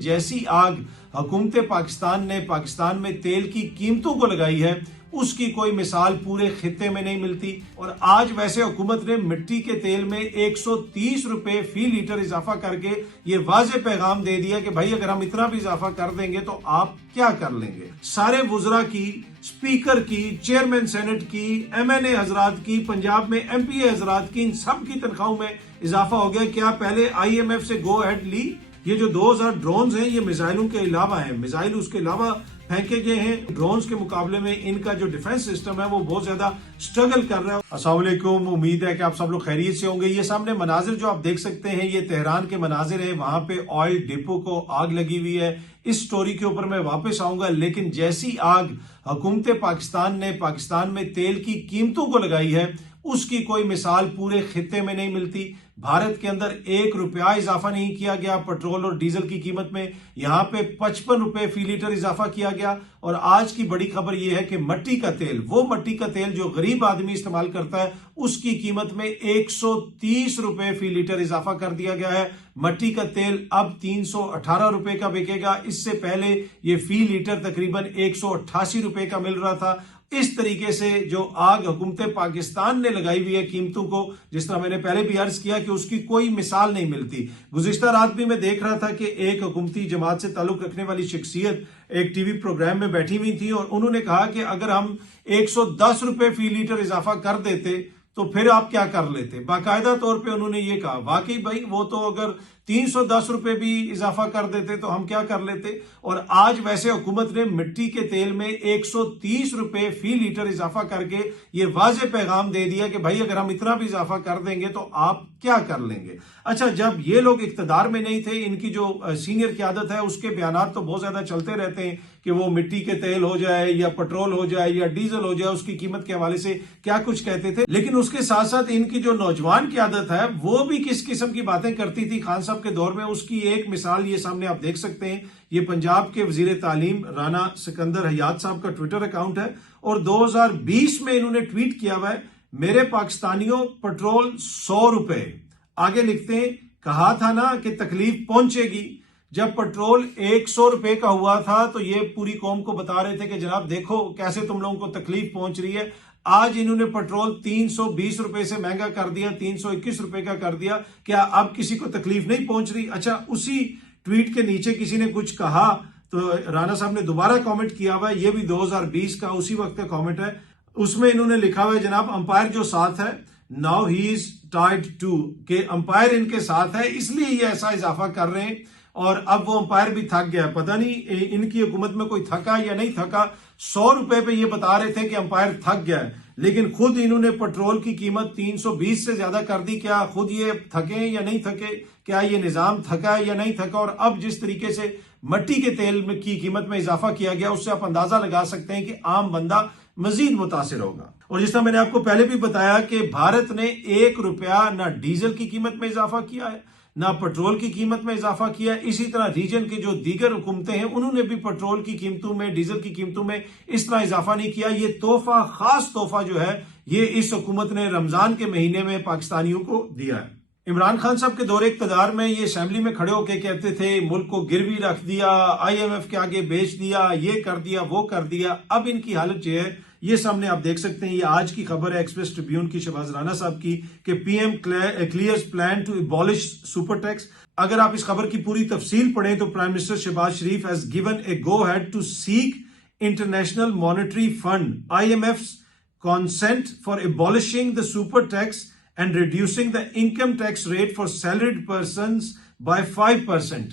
जैसी आग हुकूमत पाकिस्तान ने पाकिस्तान में तेल की कीमतों को लगाई है, उसकी कोई मिसाल पूरे खित्ते में नहीं मिलती। और आज वैसे हुकूमत ने मिट्टी के तेल में 130 रुपए फी लीटर इजाफा करके ये वाज़ेह पैगाम दे दिया कि भाई अगर हम इतना भी इजाफा कर देंगे तो आप क्या कर लेंगे। सारे वुज़रा की, स्पीकर की, चेयरमैन सेनेट की, MNA हजरात की, पंजाब में MPA हजरात की, इन सब की तनख्वाहों में इजाफा हो गया। क्या पहले IMF से गो अहेड ली? ये जो 2000 ड्रोन्स हैं ये मिसाइलों के अलावा हैं, मिसाइल उसके अलावा फेंके गए हैं। ड्रोन्स के मुकाबले में इनका जो डिफेंस सिस्टम है वो बहुत ज्यादा स्ट्रगल कर रहा है। अस्सलाम वालेकुम, उम्मीद है कि आप सब लोग खैरियत से होंगे। ये सामने मनाजिर जो आप देख सकते हैं ये तेहरान के मनाजिर है। वहां पे ऑयल डिपो को आग लगी हुई है। इस स्टोरी के ऊपर मैं वापस आऊंगा, लेकिन जैसी आग हुकूमत पाकिस्तान ने पाकिस्तान में तेल की कीमतों को लगाई है, उसकी कोई मिसाल पूरे खित्ते में नहीं मिलती। भारत के अंदर 1 रुपया इजाफा नहीं किया गया पेट्रोल और डीजल की कीमत में, यहाँ पे 55 रुपए फी लीटर इजाफा किया गया। और आज की बड़ी खबर यह है कि मट्टी का तेल, वो मट्टी का तेल जो गरीब आदमी इस्तेमाल करता है, उसकी कीमत में 130 रुपए फी लीटर इजाफा कर दिया गया है। मट्टी का तेल अब 318 रुपए का बिकेगा। इससे पहले ये फी लीटर तकरीबन 188 रुपए का मिल रहा था। इस तरीके से जो आग हुकूमत पाकिस्तान ने लगाई हुई है कीमतों को, जिस तरह मैंने पहले भी अर्ज किया कि उसकी कोई मिसाल नहीं मिलती। गुज़िश्ता रात भी मैं देख रहा था कि एक हुकूमती जमात से ताल्लुक रखने वाली शख्सियत एक टीवी प्रोग्राम में बैठी हुई थी और उन्होंने कहा कि अगर हम 110 रुपए फी लीटर इजाफा कर देते तो फिर आप क्या कर लेते। बाकायदा तौर पे उन्होंने ये कहा, वाकई भाई वो तो अगर 310 रुपए भी इजाफा कर देते तो हम क्या कर लेते। और आज वैसे हुकूमत ने मिट्टी के तेल में 130 रुपए फी लीटर इजाफा करके ये वाज़ेह पैगाम दे दिया कि भाई अगर हम इतना भी इजाफा कर देंगे तो आप क्या कर लेंगे। अच्छा, जब ये लोग इख्तिदार में नहीं थे, इनकी जो सीनियर क़यादत है उसके बयानात तो बहुत ज्यादा चलते रहते हैं कि वो मिट्टी के तेल हो जाए या पेट्रोल हो जाए या डीजल हो जाए, उसकी कीमत के हवाले से क्या कुछ कहते थे। लेकिन उसके साथ साथ इनकी जो नौजवान क़यादत है वो भी किस किस्म की बातें करती थी खान साहब के दौर में। उसकी एक मिसाल ये सामने आप देख सकते हैं। ये पंजाब के वजीर तालीम राना सिकंदर हयात साहब का ट्विटर अकाउंट है और 2020 में इन्होंने ट्वीट किया हुआ है, मेरे पाकिस्तानियों पेट्रोल 100 रुपए। आगे लिखते हैं, कहा था ना कि तकलीफ पहुंचेगी। जब पेट्रोल 100 रुपए का हुआ था तो ये पूरी कौम को बता रहे थे कि जनाब देखो कैसे तुम लोगों को तकलीफ पहुंच रही है। आज इन्होंने पेट्रोल 320 रुपए से महंगा कर दिया, 321 रुपए का कर दिया। क्या अब किसी को तकलीफ नहीं पहुंच रही? अच्छा, उसी ट्वीट के नीचे किसी ने कुछ कहा तो राणा साहब ने दोबारा कमेंट किया हुआ है, ये भी 2020 का उसी वक्त का कमेंट है। उसमें इन्होंने लिखा हुआ है, जनाब अंपायर जो साथ है, now he is tied to, के अंपायर इनके साथ है इसलिए ये ऐसा इजाफा कर रहे हैं। और अब वो अंपायर भी थक गया, पता नहीं इनकी हुकूमत में कोई थका या नहीं थका। 100 रुपए पे ये बता रहे थे कि अंपायर थक गया है, लेकिन खुद इन्होंने पेट्रोल की कीमत 320 से ज्यादा कर दी। क्या खुद ये थके या नहीं थके? क्या ये निजाम थका है या नहीं थका? और अब जिस तरीके से मट्टी के तेल की कीमत में इजाफा किया गया, उससे आप अंदाजा लगा सकते हैं कि आम बंदा मजीद मुतासिर होगा। और जिस तरह मैंने आपको पहले भी बताया कि भारत ने 1 रुपया ना डीजल की कीमत में इजाफा किया है ना पेट्रोल की कीमत में इजाफा किया। इसी तरह रीजन की जो दीगर हुकूमतें हैं उन्होंने भी पेट्रोल की कीमतों में, डीजल की कीमतों में इस तरह इजाफा नहीं किया। ये तोहफा, खास तोहफा जो है ये इस हुकूमत ने रमजान के महीने में पाकिस्तानियों को दिया है। इमरान खान साहब के दौरे इक़्तिदार में ये असेंबली में खड़े होकर कहते थे मुल्क को गिरवी रख दिया, IMF के आगे बेच दिया, ये कर दिया, वो कर दिया। अब इनकी हालत जो है ये सामने आप देख सकते हैं। ये आज की खबर है एक्सप्रेस ट्रिब्यून की, शहबाज राना साहब की, कि PM clears plan to abolish super tax. अगर आप इस खबर की पूरी तफसील पढ़ें तो prime minister Shahbaz Sharif has given a go head to seek international monetary fund IMF's consent for abolishing the super tax and reducing the income tax rate for salaried persons by 5%।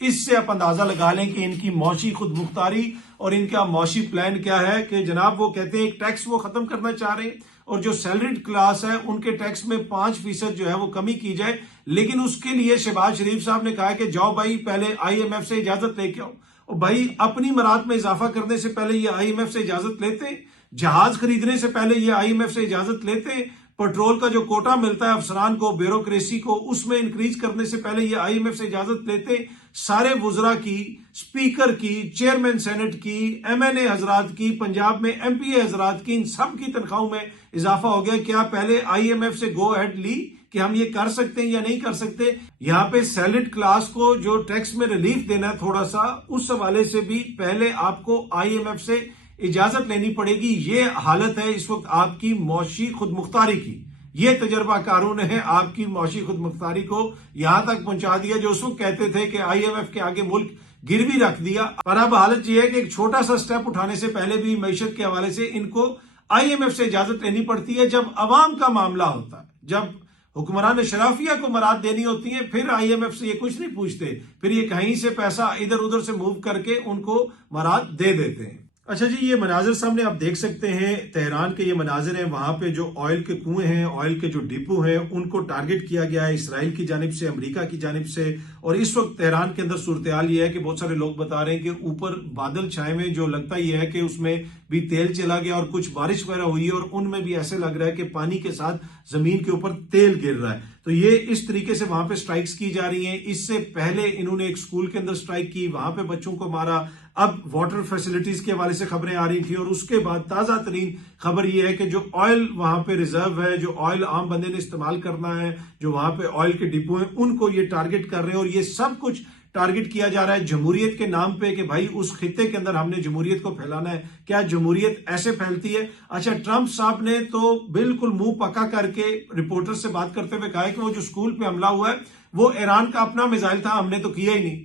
इससे आप अंदाजा लगा लें कि इनकी मौशी खुद मुख्तारी और इनका मौशी प्लान क्या है। कि जनाब वो कहते हैं एक टैक्स वो खत्म करना चाह रहे हैं और जो सैलरीड क्लास है उनके टैक्स में 5% जो है वो कमी की जाए। लेकिन उसके लिए शहबाज शरीफ साहब ने कहा कि जाओ भाई पहले IMF से इजाजत लेके आओ। और भाई अपनी मराद में इजाफा करने से पहले ये IMF से इजाजत लेते, जहाज खरीदने से पहले ये IMF से इजाजत लेते, पेट्रोल का जो कोटा मिलता है अफसरान को, ब्यूरोक्रेसी को, उसमें इंक्रीज करने से पहले ये IMF से इजाजत लेते। सारे वुज़रा की, स्पीकर की, चेयरमैन सेनेट की, MNA हजरात की, पंजाब में MPA हजरात की, इन सब की तनख्वाहों में इजाफा हो गया। क्या पहले IMF से गो अहेड ली? कि हम ये कर सकते हैं या नहीं कर सकते। यहाँ पे सैलरीड क्लास को जो टैक्स में रिलीफ देना है थोड़ा सा, उस हवाले से भी पहले आपको IMF से इजाजत लेनी पड़ेगी। ये हालत है इस वक्त आपकी मौशी खुदमुख्तारी की। ये तजर्बाकारों ने आपकी मौशी खुदमुख्तारी को यहां तक पहुंचा दिया जो उस वक्त कहते थे कि IMF के आगे मुल्क गिरवी रख दिया। पर अब हालत यह है कि एक छोटा सा स्टेप उठाने से पहले भी मईशत के हवाले से इनको IMF से इजाजत लेनी पड़ती है। जब अवाम का मामला होता है, जब हुक्मरान शराफिया को मराद देनी होती है, फिर IMF से ये कुछ नहीं पूछते, फिर ये कहीं से पैसा इधर उधर से मूव करके उनको मराद दे देते हैं। अच्छा जी, ये मनाजिर सामने आप देख सकते हैं, तेहरान के ये मनाजिर हैं। वहां पे जो ऑयल के कुएं हैं, ऑयल के जो डिपो हैं, उनको टारगेट किया गया है इसराइल की जानिब से, अमेरिका की जानिब से। और इस वक्त तेहरान के अंदर सूरत हाल ये है कि बहुत सारे लोग बता रहे हैं कि ऊपर बादल छाए हुए, जो लगता ही है कि उसमें भी तेल चला गया और कुछ बारिश वगैरह हुई है और उनमें भी ऐसे लग रहा है कि पानी के साथ जमीन के ऊपर तेल गिर रहा है। तो ये इस तरीके से वहां पे स्ट्राइक्स की जा रही हैं। इससे पहले इन्होंने एक स्कूल के अंदर स्ट्राइक की, वहां पे बच्चों को मारा। अब वाटर फैसिलिटीज के हवाले से खबरें आ रही थी और उसके बाद ताजा तरीन खबर यह है कि जो ऑयल वहां पे रिजर्व है, जो ऑयल आम बंदे ने इस्तेमाल करना है, जो वहां पे ऑयल के डिपो हैं, उनको ये टारगेट कर रहे हैं। और ये सब कुछ टारगेट किया जा रहा है जमहूरियत के नाम पे कि भाई उस खित्ते के अंदर हमने जमहूरियत को फैलाना है। क्या जमहूरियत ऐसे फैलती है? अच्छा, ट्रंप साहब ने तो बिल्कुल मुंह पका करके रिपोर्टर से बात करते हुए कहा कि वो जो स्कूल पे हमला हुआ है वो ईरान का अपना मिसाइल था, हमने तो किया ही नहीं।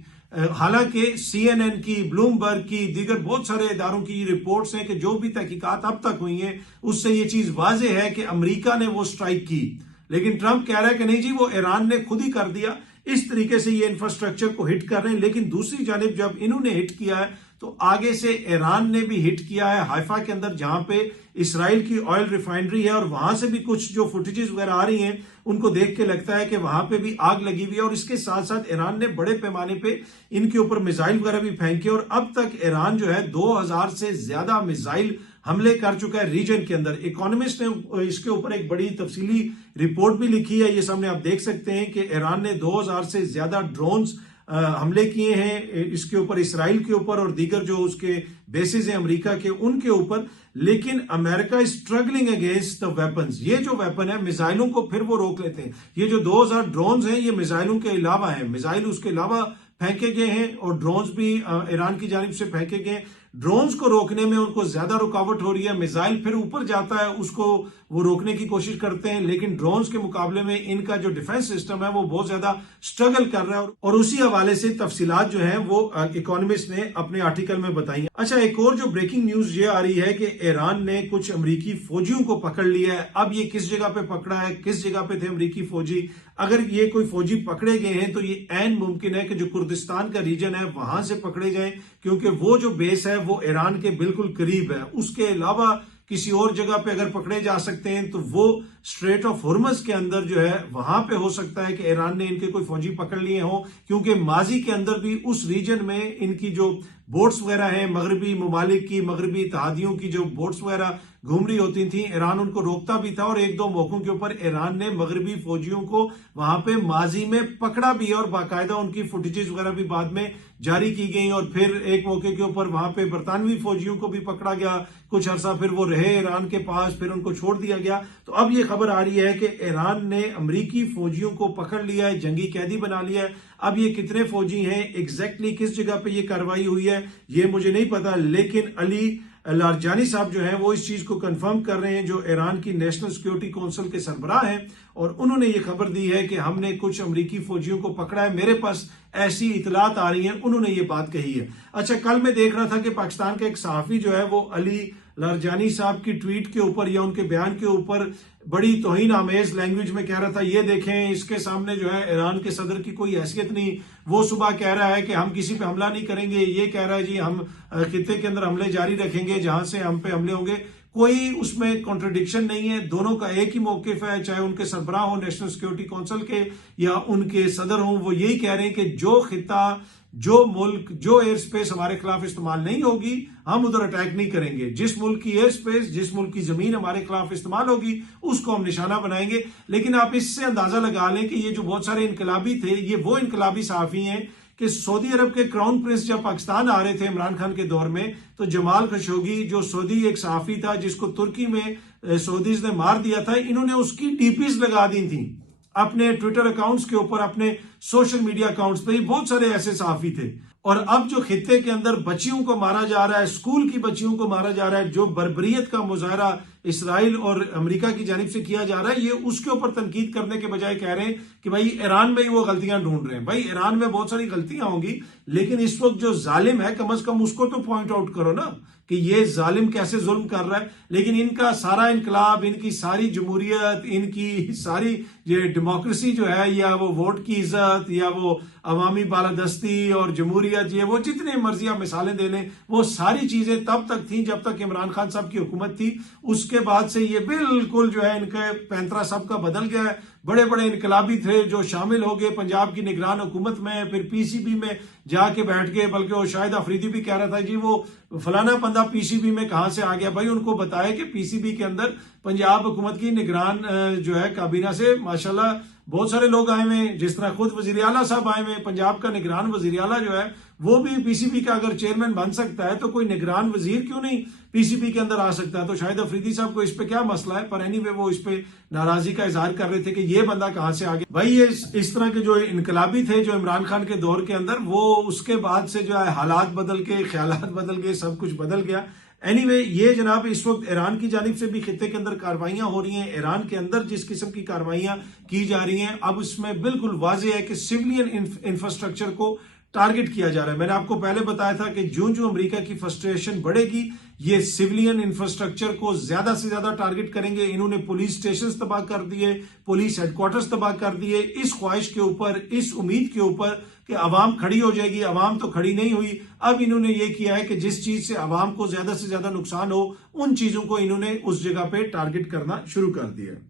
हालांकि CNN की, ब्लूमबर्ग की, दीगर बहुत सारे इदारों की रिपोर्ट्स हैं कि जो भी तहकीकात अब तक हुई हैं उससे ये चीज वाज़ेह है कि अमेरिका ने वो स्ट्राइक की। लेकिन ट्रंप कह रहा है कि नहीं जी, वो ईरान ने खुद ही कर दिया। इस तरीके से ये इंफ्रास्ट्रक्चर को हिट कर रहे हैं। लेकिन दूसरी जानिब जब इन्होंने हिट किया है तो आगे से ईरान ने भी हिट किया है हाइफा के अंदर, जहां पे इसराइल की ऑयल रिफाइनरी है। और वहां से भी कुछ जो फुटेजेस वगैरह आ रही हैं उनको देख के लगता है कि वहां पे भी आग लगी हुई है। और इसके साथ साथ ईरान ने बड़े पैमाने पे इनके ऊपर मिसाइल वगैरह भी फेंके और अब तक ईरान जो है 2000 से ज्यादा मिसाइल हमले कर चुका है रीजन के अंदर। इकोनॉमिस्ट ने इसके ऊपर एक बड़ी तफसीली रिपोर्ट भी लिखी है, ये सामने आप देख सकते हैं कि ईरान ने 2000 से ज्यादा ड्रोन्स हमले किए हैं इसके ऊपर, इसराइल के ऊपर और दीगर जो उसके बेसिस हैं अमेरिका के, उनके ऊपर। लेकिन America struggling against the weapons. ये जो वेपन है मिसाइलों को फिर वो रोक लेते हैं। ये जो 2000 ड्रोन्स हैं ये मिसाइलों के अलावा हैं, मिसाइल उसके अलावा फेंके गए हैं और ड्रोन्स भी ईरान की जानिब से फेंके गए। ड्रोन्स को रोकने में उनको ज्यादा रुकावट हो रही है, मिसाइल फिर ऊपर जाता है, उसको वो रोकने की कोशिश करते हैं। लेकिन ड्रोन्स के मुकाबले में इनका जो डिफेंस सिस्टम है वो बहुत ज्यादा स्ट्रगल कर रहा है। और उसी हवाले से तफसीलात जो है वो इकोनॉमिस्ट ने अपने आर्टिकल में बताई। अच्छा, एक और जो ब्रेकिंग न्यूज ये आ रही है कि ईरान ने कुछ अमरीकी फौजियों को पकड़ लिया है। अब ये किस जगह पे पकड़ा है, किस जगह पे थे अमरीकी फौजी, अगर ये कोई फौजी पकड़े गए हैं तो ये ऐन मुमकिन है कि जो कुर्दिस्तान का रीजन है वहां से पकड़े जाएं, क्योंकि वो जो बेस है वो ईरान के बिल्कुल करीब है। उसके अलावा किसी और जगह पे अगर पकड़े जा सकते हैं तो वो स्ट्रेट ऑफ हॉर्मज के अंदर जो है वहां पे हो सकता है कि ईरान ने इनके कोई फौजी पकड़ लिए हों, क्योंकि माजी के अंदर भी उस रीजन में इनकी जो बोट्स वगैरह हैं, मगरबी ममालिक की, मगरबी इत्तेहादियों की जो बोट्स वगैरह घूम रही होती थी, ईरान उनको रोकता भी था। और एक दो मौकों के ऊपर ईरान ने मगरबी फौजियों को वहां पे माजी में पकड़ा भी है और बाकायदा उनकी फुटेजेस वगैरह भी बाद में जारी की गई। और फिर एक मौके के ऊपर वहां पे बरतानवी फौजियों को भी पकड़ा गया, कुछ अरसा फिर वो रहे ईरान के पास, फिर उनको छोड़ दिया गया। तो अब ये खबर आ रही है कि ईरान ने अमरीकी फौजियों को पकड़ लिया है, जंगी कैदी बना लिया है। अब ये कितने फौजी हैं, एग्जैक्टली किस जगह पे ये कार्रवाई हुई है ये मुझे नहीं पता, लेकिन अली लारजानी साहब जो हैं वो इस चीज को कंफर्म कर रहे हैं, जो ईरान की नेशनल सिक्योरिटी काउंसिल के सरबराह हैं, और उन्होंने ये खबर दी है कि हमने कुछ अमरीकी फौजियों को पकड़ा है, मेरे पास ऐसी इतलात आ रही हैं, उन्होंने ये बात कही है। अच्छा, कल मैं देख रहा था कि पाकिस्तान का एक सहाफी जो है वो अली लारजानी साहब की ट्वीट के ऊपर या उनके बयान के ऊपर बड़ी तौहीन आमेज लैंग्वेज में कह रहा था, ये देखें इसके सामने जो है ईरान के सदर की कोई हैसियत नहीं। वो सुबह कह रहा है कि हम किसी पे हमला नहीं करेंगे, ये कह रहा है जी हम खित्ते के अंदर हमले जारी रखेंगे जहां से हम पे हमले होंगे। कोई उसमें कॉन्ट्रडिक्शन नहीं है, दोनों का एक ही मौकिफ है, चाहे उनके सरबराह हो नेशनल सिक्योरिटी काउंसिल के या उनके सदर हो, वो यही कह रहे हैं कि जो खिता, जो मुल्क, जो एयर स्पेस हमारे खिलाफ इस्तेमाल नहीं होगी हम उधर अटैक नहीं करेंगे। जिस मुल्क की एयर स्पेस, जिस मुल्क की जमीन हमारे खिलाफ इस्तेमाल होगी उसको हम निशाना बनाएंगे। लेकिन आप इससे अंदाजा लगा लें कि ये जो बहुत सारे इनकलाबी थे, ये वो इनकलाबी सहाफी हैं कि सऊदी अरब के क्राउन प्रिंस जब पाकिस्तान आ रहे थे इमरान खान के दौर में, तो जमाल खशोगी जो सऊदी एक सहाफी था जिसको तुर्की में सऊदीज ने मार दिया था, इन्होंने उसकी डीपीज लगा दी थी अपने ट्विटर अकाउंट्स के ऊपर, अपने सोशल मीडिया अकाउंट्स पे, बहुत सारे ऐसे सहाफी थे। और अब जो खित्ते के अंदर बच्चियों को मारा जा रहा है, स्कूल की बच्चियों को मारा जा रहा है, जो बर्बरियत का मुजाहरा इसराइल और अमेरिका की जानिब से किया जा रहा है, ये उसके ऊपर तनकीद करने के बजाय कह रहे हैं कि भाई ईरान में ही वो गलतियां ढूंढ रहे हैं। भाई ईरान में बहुत सारी गलतियां होंगी, लेकिन इस वक्त जो जालिम है कम से कम उसको तो पॉइंट आउट करो ना कि ये जालिम कैसे जुल्म कर रहा है। लेकिन इनका सारा इनकलाब, इनकी सारी जमहूरियत, इनकी सारी ये डेमोक्रेसी जो है, या वो वोट की इज्जत, या वो अवामी बालादस्ती और जमहूरियत, ये वो जितने मर्जी आप मिसालें दे लें, वो सारी चीजें तब तक थी जब तक इमरान खान साहब की हुकूमत थी। उसके बाद से ये बिल्कुल जो है इनका पैंतरा सबका बदल गया है। बड़े बड़े इनकलाबी थे जो शामिल हो गए पंजाब की निगरान हुकूमत में, फिर पीसीबी में जाके बैठ गए। बल्कि वो शाहिद अफरीदी भी कह रहा था जी वो फलाना बंदा पीसीबी में कहां से आ गया। भाई उनको बताया कि पीसीबी के अंदर पंजाब हुकूमत की निगरान जो है काबीना से माशाल्लाह बहुत सारे लोग आए हुए हैं। जिस तरह खुद वजीर आला साहब आए हुए हैं, पंजाब का निगरान वजीर आला जो है वो भी पीसीबी का अगर चेयरमैन बन सकता है तो कोई निगरान वजीर क्यों नहीं पीसीबी के अंदर आ सकता है। तो शाहिद अफरीदी साहब को इस पे क्या मसला है, पर एनीवे वो इस पे नाराजगी का इजहार कर रहे थे कि ये बंदा कहां से आ गया। भाई ये इस तरह के जो इनकलाबी थे जो इमरान खान के दौर के अंदर, वो उसके बाद से जो है हालात बदल के, ख्यालात बदल गए, सब कुछ बदल गया। एनीवे ये जनाब इस वक्त ईरान की जानिब से भी खित्ते के अंदर कार्रवाइयां हो रही हैं। ईरान के अंदर जिस किस्म की कार्रवाइयां की जा रही हैं, अब इसमें बिल्कुल वाज़ेह है कि सिविलियन इंफ्रास्ट्रक्चर को टारगेट किया जा रहा है। मैंने आपको पहले बताया था कि जो जो अमेरिका की फ्रस्ट्रेशन बढ़ेगी, ये सिविलियन इंफ्रास्ट्रक्चर को ज्यादा से ज्यादा टारगेट करेंगे। इन्होंने पुलिस स्टेशन तबाह कर दिए, पुलिस हेडक्वार्टर्स तबाह कर दिए, इस ख्वाहिश के ऊपर, इस उम्मीद के ऊपर कि अवाम खड़ी हो जाएगी। अवाम तो खड़ी नहीं हुई। अब इन्होंने ये किया है कि जिस चीज से अवाम को ज्यादा से ज्यादा नुकसान हो, उन चीजों को इन्होंने उस जगह पे टारगेट करना शुरू कर दिया।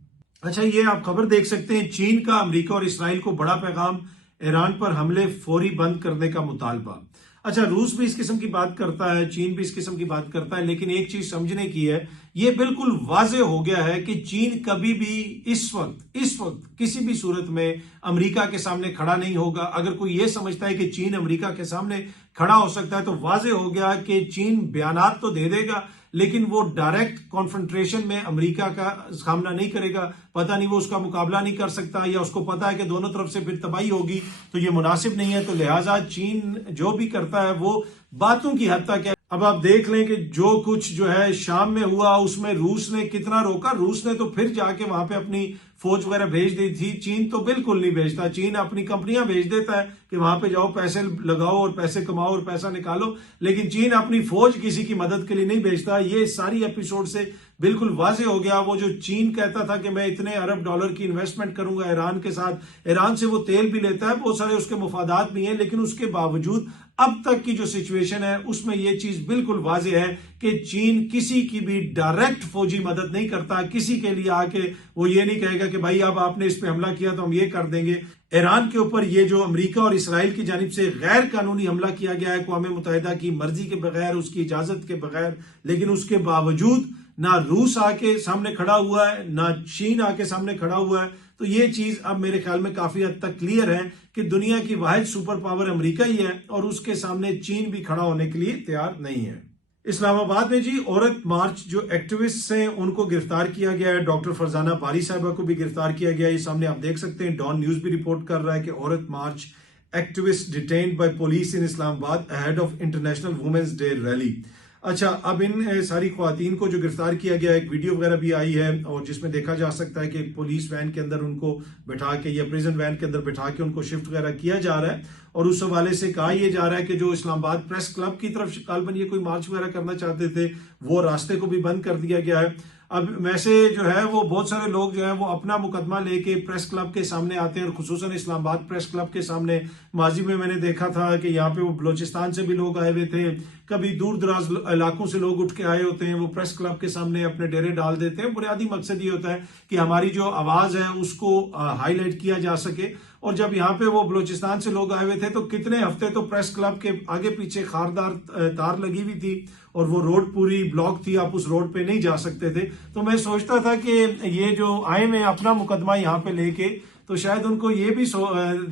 अच्छा, ये आप खबर देख सकते हैं, चीन का अमेरिका और इसराइल को बड़ा पैगाम, ईरान पर हमले फौरी बंद करने का मुतालबा। अच्छा, रूस भी इस किस्म की बात करता है, चीन भी इस किस्म की बात करता है, लेकिन एक चीज समझने की है, ये बिल्कुल वाज़ेह हो गया है कि चीन कभी भी इस वक्त किसी भी सूरत में अमेरिका के सामने खड़ा नहीं होगा। अगर कोई ये समझता है कि चीन अमेरिका के सामने खड़ा हो सकता है, तो वाज़ेह हो गया कि चीन बयानात तो दे देगा, लेकिन वो डायरेक्ट कॉन्फ्रंट्रेशन में अमेरिका का सामना नहीं करेगा। पता नहीं वो उसका मुकाबला नहीं कर सकता, या उसको पता है कि दोनों तरफ से फिर तबाही होगी, तो ये मुनासिब नहीं है। तो लिहाजा चीन जो भी करता है वो बातों की हद तक है। अब आप देख लें कि जो कुछ जो है शाम में हुआ, उसमें रूस ने कितना रोका। रूस ने तो फिर जाके वहां पे अपनी फौज वगैरह भेज दी थी। चीन तो बिल्कुल नहीं भेजता। चीन अपनी कंपनियां भेज देता है कि वहां पे जाओ, पैसे लगाओ और पैसे कमाओ और पैसा निकालो, लेकिन चीन अपनी फौज किसी की मदद के लिए नहीं भेजता। ये सारी एपिसोड से बिल्कुल वाज़ेह हो गया। वो जो चीन कहता था कि मैं इतने अरब डॉलर की इन्वेस्टमेंट करूंगा ईरान के साथ, ईरान से वो तेल भी लेता है, बहुत सारे उसके मुफादात भी हैं, लेकिन उसके बावजूद अब तक की जो सिचुएशन है उसमें ये चीज बिल्कुल वाज़ेह है कि चीन किसी की भी डायरेक्ट फौजी मदद नहीं करता। किसी के लिए आके वो ये नहीं कहेगा कि भाई अब आपने इस पे हमला किया तो हम ये कर देंगे। ईरान के ऊपर ये जो अमेरिका और इसराइल की जानिब से गैर कानूनी हमला किया गया है, अक़वाम मुत्तहिदा की मर्जी के बगैर, उसकी इजाजत के बगैर, लेकिन उसके बावजूद ना रूस आके सामने खड़ा हुआ है, ना चीन आके सामने खड़ा हुआ है। तो ये चीज अब मेरे ख्याल में काफी हद तक क्लियर है कि दुनिया की वाहिद सुपर पावर अमेरिका ही है, और उसके सामने चीन भी खड़ा होने के लिए तैयार नहीं है। इस्लामाबाद में जी औरत मार्च जो एक्टिविस्ट हैं उनको गिरफ्तार किया गया है। डॉक्टर फरजाना बारी साहिबा को भी गिरफ्तार किया गया है। ये सामने आप देख सकते हैं, डॉन न्यूज भी रिपोर्ट कर रहा है कि Aurat March activist detained by police in Islamabad ahead of international women's day rally. अच्छा, अब इन सारी ख्वातीन को जो गिरफ्तार किया गया, एक वीडियो वगैरह भी आई है और जिसमें देखा जा सकता है कि पुलिस वैन के अंदर उनको बैठा के या प्रिजन वैन के अंदर बैठा के उनको शिफ्ट वगैरह किया जा रहा है। और उस हवाले से कहा यह जा रहा है कि जो इस्लामाबाद प्रेस क्लब की तरफ कालबन ये कोई मार्च वगैरह करना चाहते थे, वो रास्ते को भी बंद कर दिया गया है। अब वैसे जो है वो बहुत सारे लोग जो है वो अपना मुकदमा लेके प्रेस क्लब के सामने आते हैं, और खुसूसन इस्लामाबाद प्रेस क्लब के सामने माजी में मैंने देखा था कि यहाँ पे वो बलोचिस्तान से भी लोग आए हुए थे, कभी दूर दराज इलाकों से लोग उठ के आए होते हैं, वो प्रेस क्लब के सामने अपने डेरे डाल देते हैं। बुनियादी मकसद ये होता है कि हमारी जो आवाज है उसको हाईलाइट किया जा सके। और जब यहाँ पे वो बलोचिस्तान से लोग आए हुए थे तो कितने हफ्ते तो प्रेस क्लब के आगे पीछे खारदार तार लगी हुई थी और वो रोड पूरी ब्लॉक थी, आप उस रोड पे नहीं जा सकते थे। तो मैं सोचता था कि ये जो आए में अपना मुकदमा यहाँ पे लेके, तो शायद उनको ये भी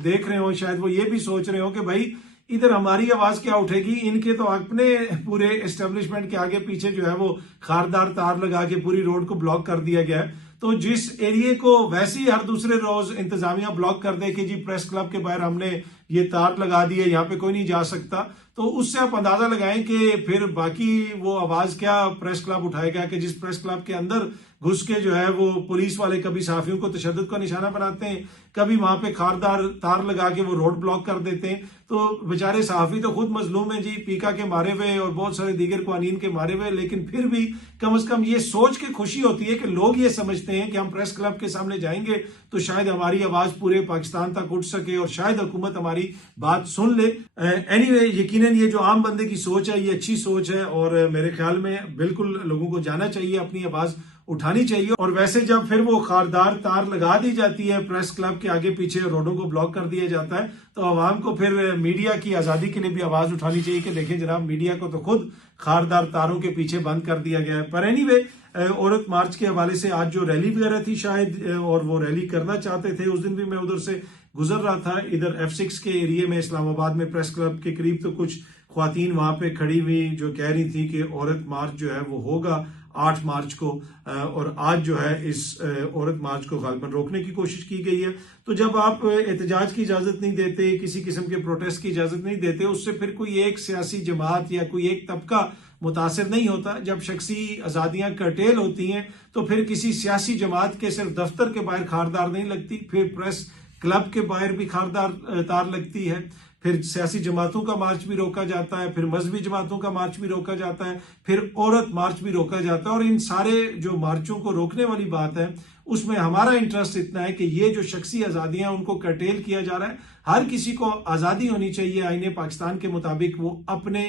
देख रहे हो, शायद वो ये भी सोच रहे हो कि भाई इधर हमारी आवाज क्या उठेगी, इनके तो अपने पूरे एस्टेब्लिशमेंट के आगे पीछे जो है वो खारदार तार लगा के पूरी रोड को ब्लॉक कर दिया गया है। तो जिस एरिया को वैसे ही हर दूसरे रोज इंतजामिया ब्लॉक कर दे कि जी प्रेस क्लब के बाहर हमने ये तार लगा दी है, यहाँ पे कोई नहीं जा सकता, तो उससे आप अंदाजा लगाएं कि फिर बाकी वो आवाज क्या प्रेस क्लब उठाएगा कि जिस प्रेस क्लब के अंदर घुस के जो है वो पुलिस वाले कभी सहाफियों को तशद्दुद का निशाना बनाते हैं, कभी वहां पे खारदार तार लगा के वो रोड ब्लॉक कर देते हैं। तो बेचारे सहाफी तो खुद मजलूम है जी, पीका के मारे हुए और बहुत सारे दीगर कवानीन के मारे हुए, लेकिन फिर भी कम से कम ये सोच के खुशी होती है कि लोग ये समझते हैं कि हम प्रेस क्लब के सामने जाएंगे तो शायद हमारी आवाज पूरे पाकिस्तान तक उठ सके और शायद हुकूमत हमारी बात सुन ले। एनीवे, यकीनन ये जो आम बंदे की सोच है ये अच्छी सोच है और मेरे ख्याल में बिल्कुल लोगों को जाना चाहिए, अपनी आवाज उठानी चाहिए। और वैसे जब फिर वो खारदार तार लगा दी जाती है, प्रेस क्लब के आगे पीछे रोडों को ब्लॉक कर दिया जाता है, तो आवाम को फिर मीडिया की आजादी के लिए भी आवाज उठानी चाहिए कि देखें जनाब, मीडिया को तो खुद खारदार तारों के पीछे बंद कर दिया गया है। पर एनीवे, औरत मार्च के हवाले से आज जो रैली वगैरह थी शायद, और वो रैली करना चाहते थे, उस दिन भी मैं उधर से गुजर रहा था, इधर F6 के एरिया में इस्लामाबाद में प्रेस क्लब के करीब, तो कुछ ख्वातीन वहां पे खड़ी हुई जो कह रही थी कि औरत मार्च जो है वो होगा 8 मार्च को, और आज जो है इस औरत मार्च को गालिबन रोकने की कोशिश की गई है। तो जब आप एहतजाज की इजाजत नहीं देते, किसी किस्म के प्रोटेस्ट की इजाजत नहीं देते, उससे फिर कोई एक सियासी जमात या कोई एक तबका मुतासर नहीं होता। जब शख्सी आजादियां कर्टेल होती हैं तो फिर किसी सियासी जमात के सिर्फ दफ्तर के बाहर खारदार नहीं लगती, फिर प्रेस क्लब के बाहर भी खारदार तार लगती है, फिर सियासी जमातों का मार्च भी रोका जाता है, फिर मजहबी जमातों का मार्च भी रोका जाता है, फिर औरत मार्च भी रोका जाता है। और इन सारे जो मार्चों को रोकने वाली बात है उसमें हमारा इंटरेस्ट इतना है कि ये जो शख्सी आजादियां उनको कर्टेल किया जा रहा है। हर किसी को आजादी होनी चाहिए आईने पाकिस्तान के मुताबिक, वो अपने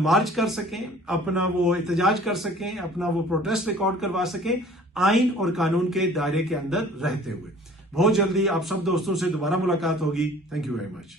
मार्च कर सकें, अपना वो एहतजाज कर सकें, अपना वो प्रोटेस्ट रिकॉर्ड करवा सकें, आइन और कानून के दायरे के अंदर रहते हुए। बहुत जल्दी आप सब दोस्तों से दोबारा मुलाकात होगी। Thank you very much.